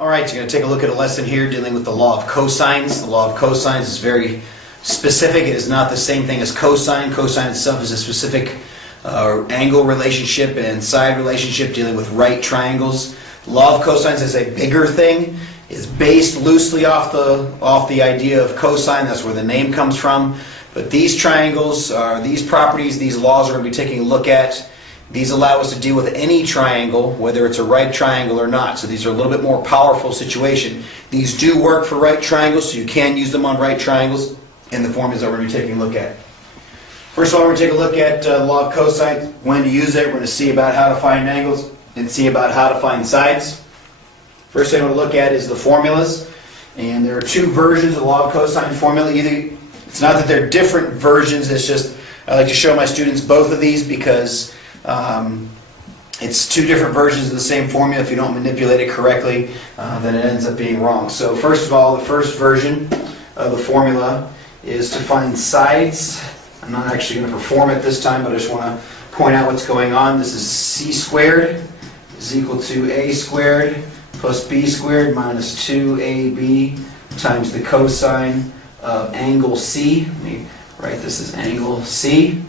Alright, you're going to take a look at a lesson here dealing with the law of cosines. The law of cosines is very specific. It is not the same thing as cosine. Cosine itself is a specific angle relationship and side relationship dealing with right triangles. The law of cosines is a bigger thing. It's based loosely off the idea of cosine. That's where the name comes from. But these triangles, these properties, these laws we're going to be taking a look at. These allow us to deal with any triangle, whether it's a right triangle or not. So these are a little bit more powerful situation. These do work for right triangles, so you can use them on right triangles in the formulas that we're going to be taking a look at. First of all, we're going to take a look at law of cosine, when to use it. We're going to see about how to find angles and see about how to find sides. First thing we're going to look at is the formulas. And there are two versions of the law of cosine formula. It's not that they're different versions, it's just I like to show my students both of these because it's two different versions of the same formula. If you don't manipulate it correctly, then it ends up being wrong. So first of all, the first version of the formula is to find sides. I'm not actually going to perform it this time, but I just want to point out what's going on. This is c squared is equal to a squared plus b squared minus 2ab times the cosine of angle C. Let me write this as angle C.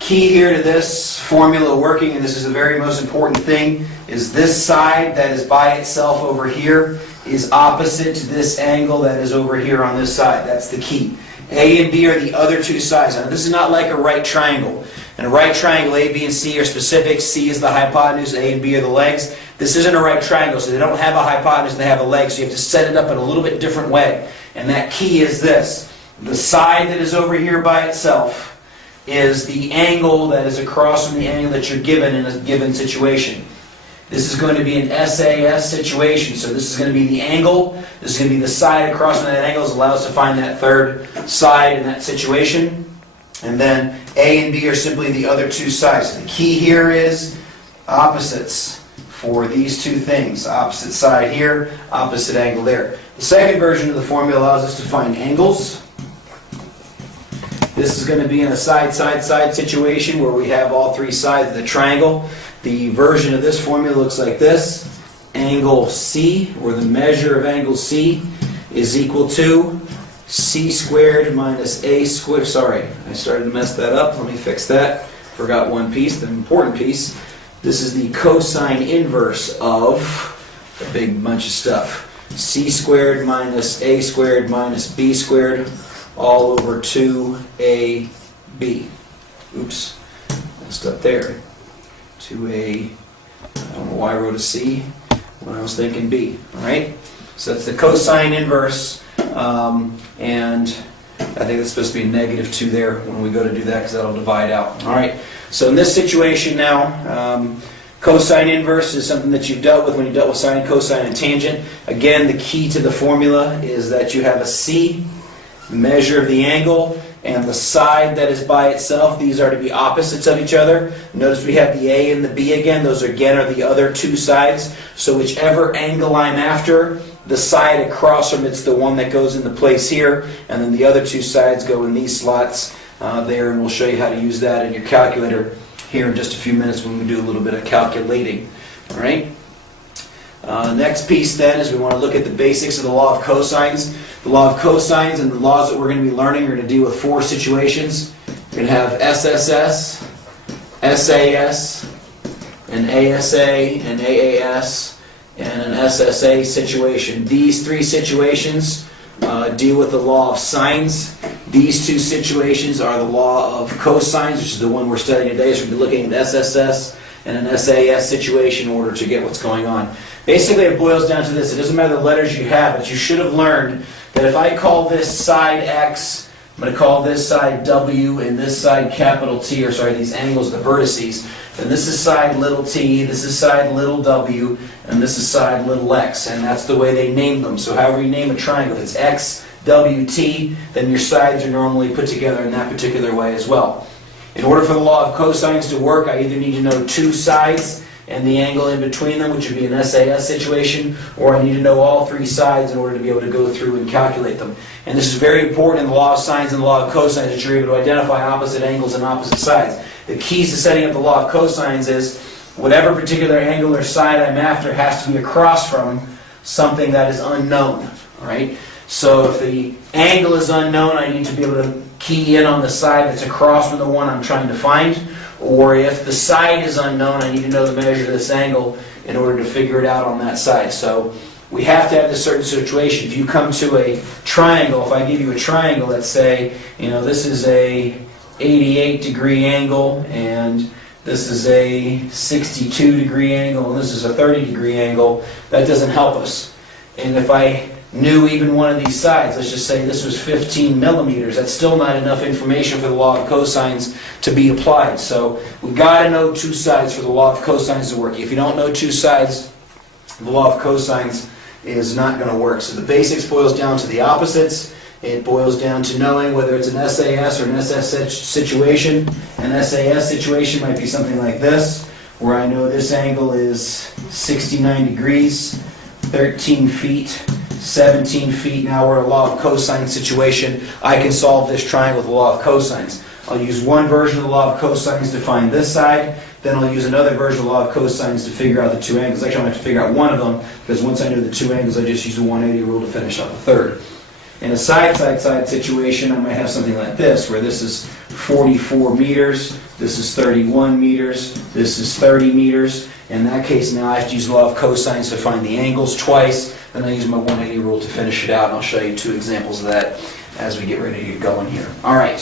Key here to this formula working, and this is the very most important thing, is this side that is by itself over here is opposite to this angle that is over here on this side. That's the key. A and B are the other two sides. Now, this is not like a right triangle. In a right triangle, A, B, and C are specific. C is the hypotenuse, A and B are the legs. This isn't a right triangle, so they don't have a hypotenuse, they have a leg, so you have to set it up in a little bit different way. And that key is this. The side that is over here by itself is the angle that is across from the angle that you're given in a given situation. This is going to be an SAS situation, so this is going to be the angle, this is going to be the side across from that angle, this allows us to find that third side in that situation. And then A and B are simply the other two sides. So the key here is opposites for these two things. Opposite side here, opposite angle there. The second version of the formula allows us to find angles. This is going to be in a side-side-side situation where we have all three sides of the triangle. The version of this formula looks like this. Angle C, or the measure of angle C, is equal to c squared minus a squared. Sorry, I started to mess that up. Let me fix that. Forgot one piece, the important piece. This is the cosine inverse of a big bunch of stuff. C squared minus a squared minus b squared all over 2ab. Oops, messed up there. 2a, I don't know why I wrote a C when I was thinking b. Alright, so that's the cosine inverse, and I think that's supposed to be a negative 2 there when we go to do that because that'll divide out. Alright, so in this situation now, cosine inverse is something that you've dealt with when you dealt with sine, cosine, and tangent. Again, the key to the formula is that you have a C, measure of the angle, and the side that is by itself. These are to be opposites of each other. Notice we have the A and the B again. Those again are the other two sides. So whichever angle I'm after, the side across from it's the one that goes into place here, and then the other two sides go in these slots there, and we'll show you how to use that in your calculator here in just a few minutes when we do a little bit of calculating. All right. Next piece then is we want to look at the basics of the law of cosines. The law of cosines and the laws that we're going to be learning are going to deal with four situations. We're going to have SSS, SAS, an ASA, an AAS, and an SSA situation. These three situations deal with the law of sines. These two situations are the law of cosines, which is the one we're studying today. So we'll be looking at SSS and an SAS situation in order to get what's going on. Basically, it boils down to this. It doesn't matter the letters you have, but you should have learned that if I call this side X, I'm going to call this side W and this side capital T, or sorry, these angles, the vertices, then this is side little t, this is side little w, and this is side little x, and that's the way they name them. So however you name a triangle, if it's X, W, T, then your sides are normally put together in that particular way as well. In order for the law of cosines to work, I either need to know two sides and the angle in between them, which would be an SAS situation, or I need to know all three sides in order to be able to go through and calculate them. And this is very important in the law of sines and the law of cosines, that you're able to identify opposite angles and opposite sides. The keys to setting up the law of cosines is whatever particular angle or side I'm after has to be across from something that is unknown. All right? So if the angle is unknown, I need to be able to key in on the side that's across from the one I'm trying to find. Or if the side is unknown, I need to know the measure of this angle in order to figure it out on that side. So we have to have this certain situation. If you come to a triangle, if I give you a triangle, let's say, this is a 88-degree angle, and this is a 62-degree angle, and this is a 30-degree angle, that doesn't help us. And if I knew even one of these sides, let's just say this was 15 millimeters, that's still not enough information for the law of cosines to be applied. So we've got to know two sides for the law of cosines to work. If you don't know two sides, the law of cosines is not going to work. So the basics boils down to the opposites. It boils down to knowing whether it's an SAS or an SS situation. An SAS situation might be something like this, where I know this angle is 69 degrees, 13 feet, 17 feet. Now we're in a law of cosine situation. I can solve this triangle with the law of cosines. I'll use one version of the law of cosines to find this side, then I'll use another version of the law of cosines to figure out the two angles. Actually, I'm going to have to figure out one of them, because once I know the two angles, I just use the 180 rule to finish up the third. In a side-side-side situation, I might have something like this, where this is 44 meters, this is 31 meters, this is 30 meters. In that case, now I have to use the law of cosines to find the angles twice, then I use my 180 rule to finish it out, and I'll show you two examples of that as we get ready to get going here. All right.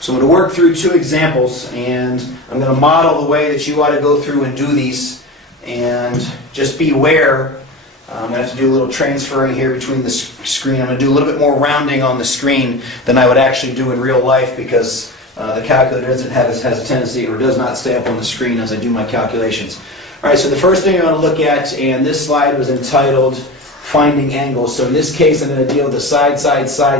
So I'm going to work through two examples, and I'm going to model the way that you ought to go through and do these. And just be aware, I'm going to have to do a little transferring here between the screen. I'm going to do a little bit more rounding on the screen than I would actually do in real life, because the calculator has a tendency, or does not stay up on the screen as I do my calculations. All right, so the first thing I want to look at, and this slide was entitled Finding Angles. So in this case, I'm going to deal with the side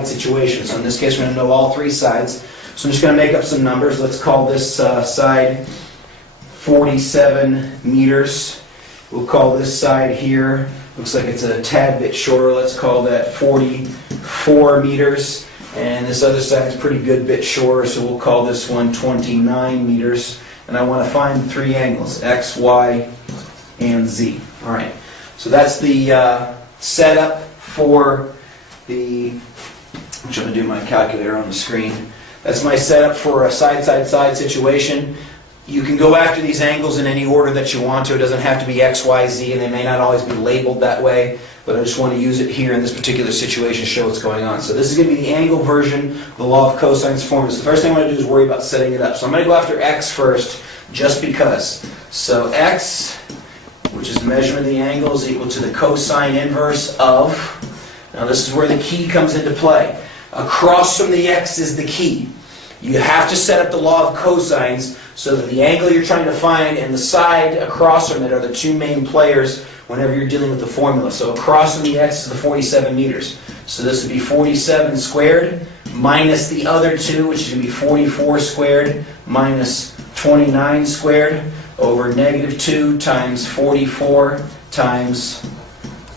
situation. So in this case, we're going to know all three sides. So I'm just going to make up some numbers. Let's call this side 47 meters. We'll call this side here, looks like it's a tad bit shorter, let's call that 44 meters. And this other side is a pretty good bit shorter, so we'll call this one 29 meters. And I want to find three angles, X, Y, and Z. All right, so that's the setup for the, I'm trying to do my calculator on the screen. That's my setup for a side situation. You can go after these angles in any order that you want to. It doesn't have to be X, Y, Z, and they may not always be labeled that way, but I just want to use it here in this particular situation to show what's going on. So this is going to be the angle version of the Law of Cosines Formula. So the first thing I want to do is worry about setting it up. So I'm going to go after X first, just because. So X, which is the measurement of the angle, is equal to the cosine inverse of, now this is where the key comes into play. Across from the X is the key. You have to set up the law of cosines so that the angle you're trying to find and the side across from it are the two main players whenever you're dealing with the formula. So across from the X is the 47 meters. So this would be 47 squared minus the other two, which is going to be 44 squared minus 29 squared over negative 2 times 44 times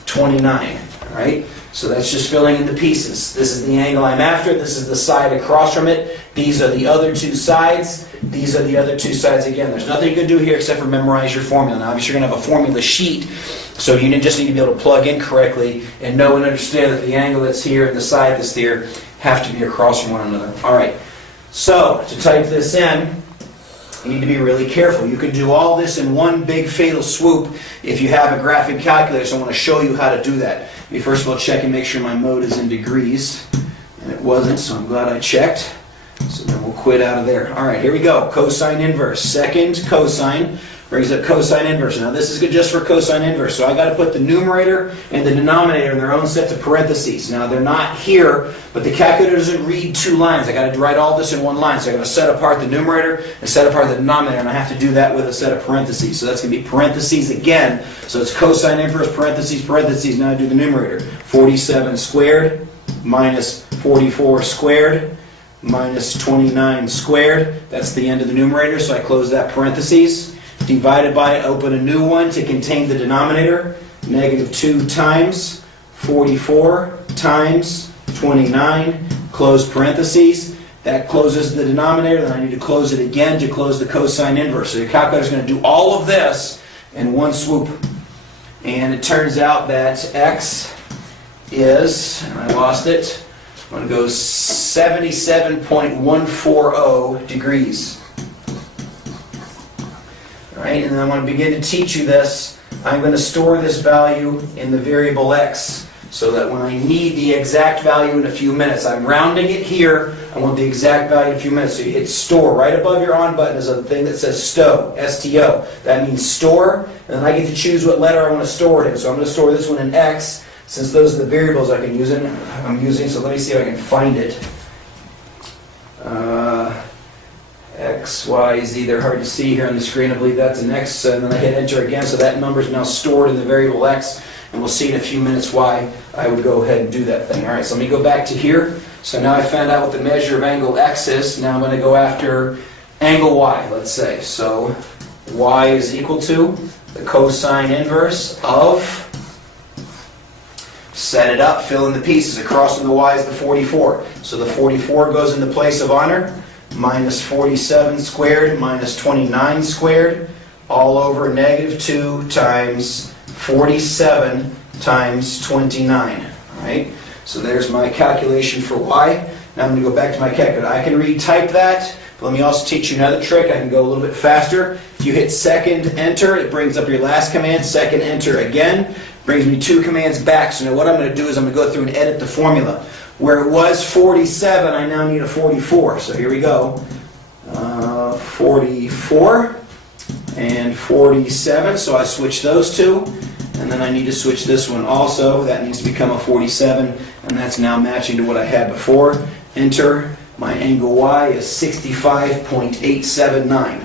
29. All right? So that's just filling in the pieces. This is the angle I'm after. This is the side across from it. These are the other two sides. These are the other two sides again. There's nothing you can do here except for memorize your formula. Now, obviously, you're going to have a formula sheet, so you just need to be able to plug in correctly and know and understand that the angle that's here and the side that's there have to be across from one another. All right. So to type this in, you need to be really careful. You can do all this in one big fatal swoop if you have a graphing calculator, so I want to show you how to do that. Let me first of all check and make sure my mode is in degrees. And it wasn't, so I'm glad I checked. So then we'll quit out of there. All right, here we go. Cosine inverse. Second cosine brings up cosine inverse. Now this is good just for cosine inverse. So I got to put the numerator and the denominator in their own sets of parentheses. Now they're not here, but the calculator doesn't read two lines. I got to write all this in one line. So I got to set apart the numerator and set apart the denominator, and I have to do that with a set of parentheses. So that's going to be parentheses again. So it's cosine inverse parentheses parentheses. Now I do the numerator. 47 squared minus 44 squared minus 29 squared. That's the end of the numerator, so I close that parentheses. Divided by, open a new one to contain the denominator. Negative 2 times 44 times 29, close parentheses. That closes the denominator, then I need to close it again to close the cosine inverse. So your calculator is going to do all of this in one swoop. And it turns out that x is, and I lost it, I'm going to go 77.140 degrees. All right, and then I'm going to begin to teach you this. I'm going to store this value in the variable x, so that when I need the exact value in a few minutes, I'm rounding it here, I want the exact value in a few minutes. So you hit store. Right above your on button is a thing that says STO, S-T-O. That means store, and then I get to choose what letter I want to store it in. So I'm going to store this one in x, since those are the variables I'm using. So let me see if I can find it. X, Y, Z, they're hard to see here on the screen. I believe that's an X, and then I hit enter again, so that number is now stored in the variable X, and we'll see in a few minutes why I would go ahead and do that thing. Alright, so let me go back to here. So now I found out what the measure of angle X is. Now I'm going to go after angle Y, let's say. So Y is equal to the cosine inverse of, set it up, fill in the pieces. Across from the Y is the 44. So the 44 goes in the place of honor. Minus 47 squared minus 29 squared, all over negative 2 times 47 times 29. Alright, so there's my calculation for y. Now I'm going to go back to my calculator. I can retype that, but let me also teach you another trick. I can go a little bit faster. If you hit second enter, it brings up your last command. Second enter again, brings me 2 commands back. So now what I'm going to do is I'm going to go through and edit the formula. Where it was 47, I now need a 44. So here we go. 44 and 47. So I switch those two. And then I need to switch this one also. That needs to become a 47. And that's now matching to what I had before. Enter. My angle Y is 65.879.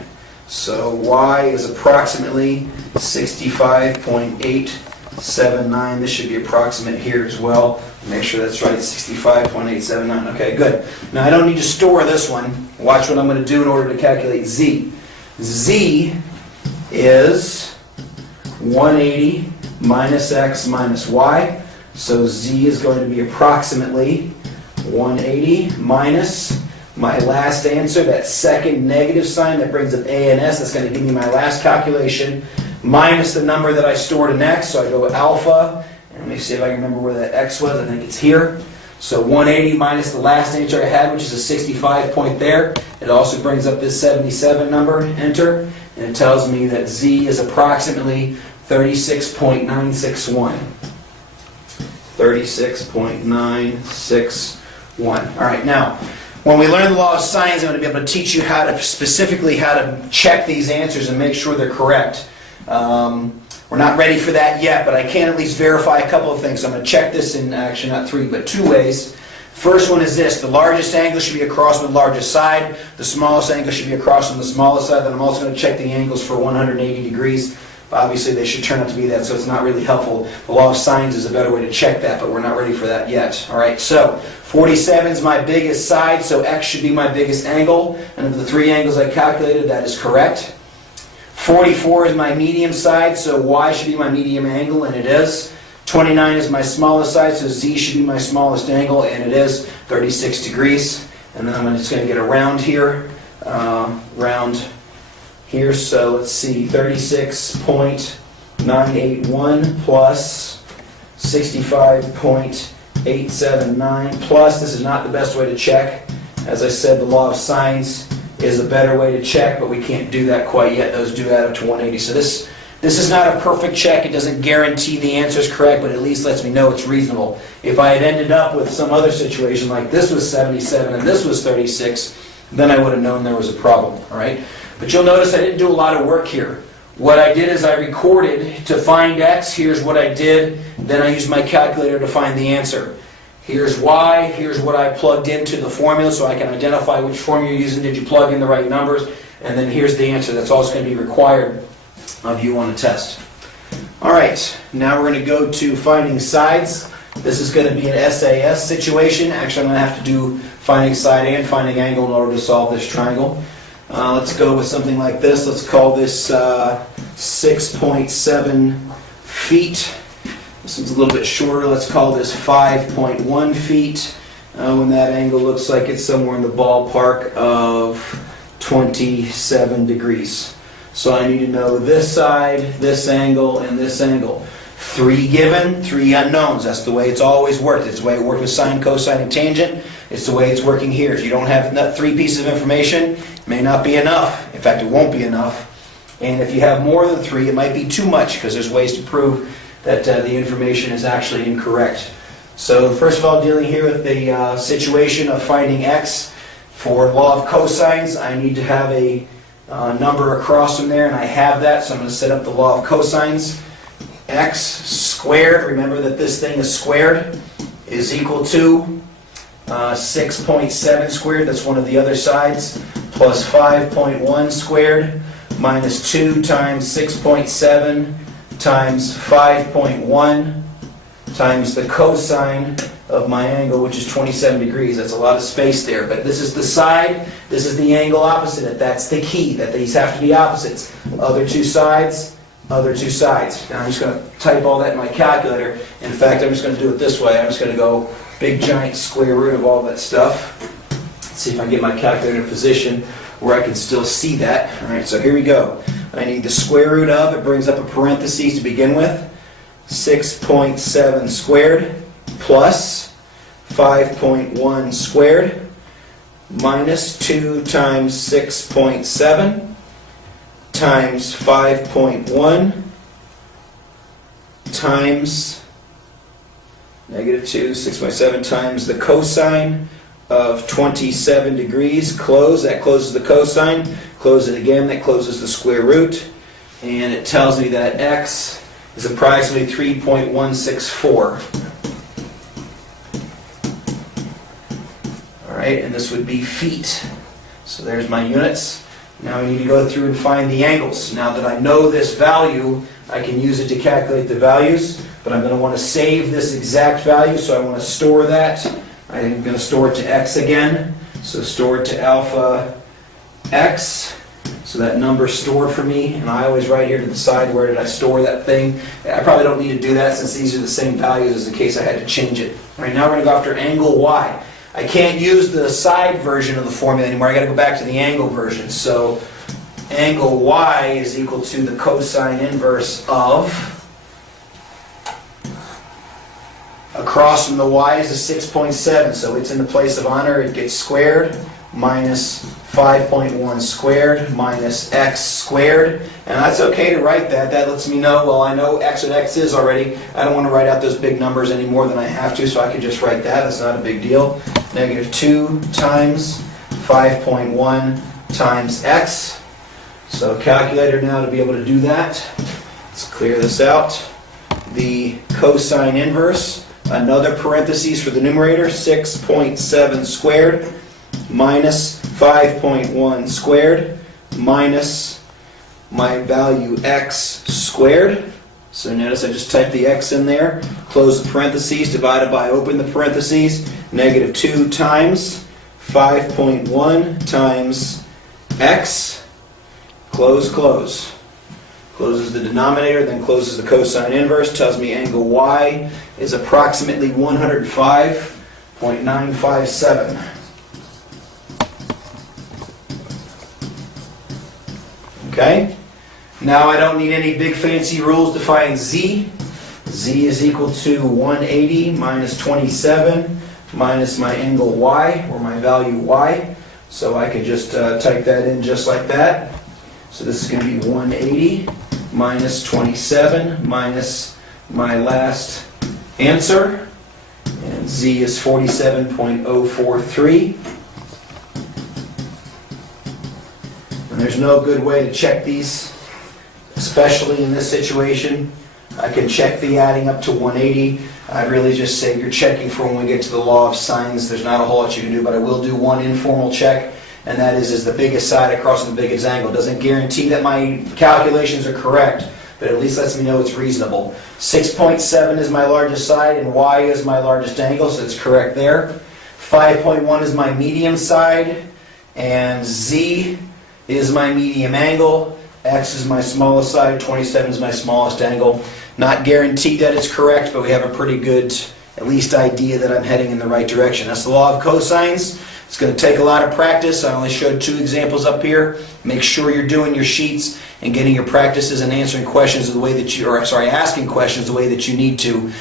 So Y is approximately 65.879. This should be approximate here as well. Make sure that's right, 65.879. Okay, good. Now I don't need to store this one. Watch what I'm going to do in order to calculate Z. Z is 180 minus X minus Y. So Z is going to be approximately 180 minus my last answer, that second negative sign that brings up A and S. That's going to give me my last calculation, minus the number that I stored in X. So I go alpha. Let me see if I can remember where that X was. I think it's here. So 180 minus the last answer I had, which is a 65 point there. It also brings up this 77 number, enter, and it tells me that Z is approximately 36.961. 36.961. All right, now, when we learn the law of sines, I'm going to be able to teach you specifically how to check these answers and make sure they're correct. We're not ready for that yet, but I can at least verify a couple of things. So I'm going to check this in, actually not 3, but 2 ways. First one is this. The largest angle should be across from the largest side. The smallest angle should be across from the smallest side. Then I'm also going to check the angles for 180 degrees. But obviously they should turn out to be that, so it's not really helpful. The law of sines is a better way to check that, but we're not ready for that yet. All right, so 47 is my biggest side, so X should be my biggest angle. And of the 3 angles I calculated, that is correct. 44 is my medium side, so Y should be my medium angle, and it is. 29 is my smallest side, so Z should be my smallest angle, and it is 36 degrees. And then I'm just going to get a round here, round here. So let's see, 36.981 plus 65.879 plus, this is not the best way to check. As I said, the law of sines is a better way to check, but we can't do that quite yet. Those do add up to 180. So this is not a perfect check. It doesn't guarantee the answer is correct, but at least lets me know it's reasonable. If I had ended up with some other situation like this was 77 and this was 36, then I would have known there was a problem. All right? But you'll notice I didn't do a lot of work here. What I did is I recorded to find X. Here's what I did. Then I used my calculator to find the answer. Here's Y, here's what I plugged into the formula so I can identify which formula you're using, did you plug in the right numbers, and then here's the answer. That's also going to be required of you on the test. Alright, now we're going to go to finding sides. This is going to be an SAS situation. Actually, I'm going to have to do finding side and finding angle in order to solve this triangle. Let's go with something like this. Let's call this 6.7 feet. This one's a little bit shorter. Let's call this 5.1 feet. when that angle looks like it's somewhere in the ballpark of 27 degrees. So I need to know this side, this angle, and this angle. 3 given, 3 unknowns. That's the way it's always worked. It's the way it worked with sine, cosine, and tangent. It's the way it's working here. If you don't have 3 pieces of information, it may not be enough. In fact, it won't be enough. And if you have more than 3, it might be too much, because there's ways to prove that the information is actually incorrect. So first of all, dealing here with the situation of finding x for law of cosines, I need to have a number across from there, and I have that, so I'm going to set up the law of cosines. X squared, remember that this thing is squared, is equal to 6.7 squared, that's one of the other sides, plus 5.1 squared, minus 2 times 6.7 times 5.1 times the cosine of my angle, which is 27 degrees. That's a lot of space there, but this is the side, this is the angle opposite it. That's the key, that these have to be opposites. Other 2 sides, other 2 sides. Now I'm just going to type all that in my calculator. In fact, I'm just going to do it this way. I'm just going to go big giant square root of all that stuff. Let's see if I can get my calculator in a position where I can still see that. Alright, so here we go. I need the square root of, it brings up a parenthesis to begin with, 6.7 squared plus 5.1 squared minus 2 times 6.7 times 5.1 times negative 2, 6.7 times the cosine of 27 degrees. Close, that closes the cosine. Close it again, that closes the square root. And it tells me that x is approximately 3.164. Alright, and this would be feet. So there's my units. Now we need to go through and find the angles. Now that I know this value, I can use it to calculate the values, but I'm going to want to save this exact value, so I want to store that. I'm going to store it to x again. So store it to alpha x. So that number's stored for me, and I always write here to the side where did I store that thing. I probably don't need to do that since these are the same values as in case I had to change it. All right, now we're going to go after angle y. I can't use the side version of the formula anymore. I got to go back to the angle version. So angle y is equal to the cosine inverse of, across from the y is a 6.7, so it's in the place of honor. It gets squared minus 5.1 squared minus x squared. And that's okay to write that. That lets me know, well, I know x what x is already. I don't want to write out those big numbers any more than I have to, so I can just write that. That's not a big deal. Negative 2 times 5.1 times x. So calculator now to be able to do that. Let's clear this out. The cosine inverse, another parentheses for the numerator, 6.7 squared minus 5.1 squared minus my value x squared. So notice I just typed the x in there, close the parentheses, divided by open the parentheses, negative 2 times 5.1 times x, close, close. Closes the denominator, then closes the cosine inverse, tells me angle y is approximately 105.957. Okay? Now I don't need any big fancy rules to find z. Z is equal to 180 minus 27 minus my angle y, or my value y. So I could just type that in just like that. So this is going to be 180 minus 27 minus my last answer. And z is 47.043. And there's no good way to check these, especially in this situation. I can check the adding up to 180. I really just say you're checking for when we get to the law of sines. There's not a whole lot you can do, but I will do one informal check, and that is the biggest side across the biggest angle. It doesn't guarantee that my calculations are correct, but at least lets me know it's reasonable. 6.7 is my largest side, and y is my largest angle, so it's correct there. 5.1 is my medium side, and z is my medium angle. X is my smallest side, 27 is my smallest angle. Not guaranteed that it's correct, but we have a pretty good at least idea that I'm heading in the right direction. That's the law of cosines. It's going to take a lot of practice. I only showed 2 examples up here. Make sure you're doing your sheets and getting your practices and answering questions the way that you, or sorry, asking questions the way that you need to.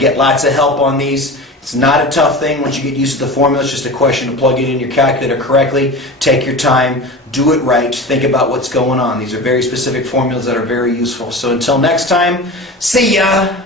Get lots of help on these. It's not a tough thing once you get used to the formula. It's just a question to plug it in your calculator correctly. Take your time, do it right, think about what's going on. These are very specific formulas that are very useful. So until next time, see ya!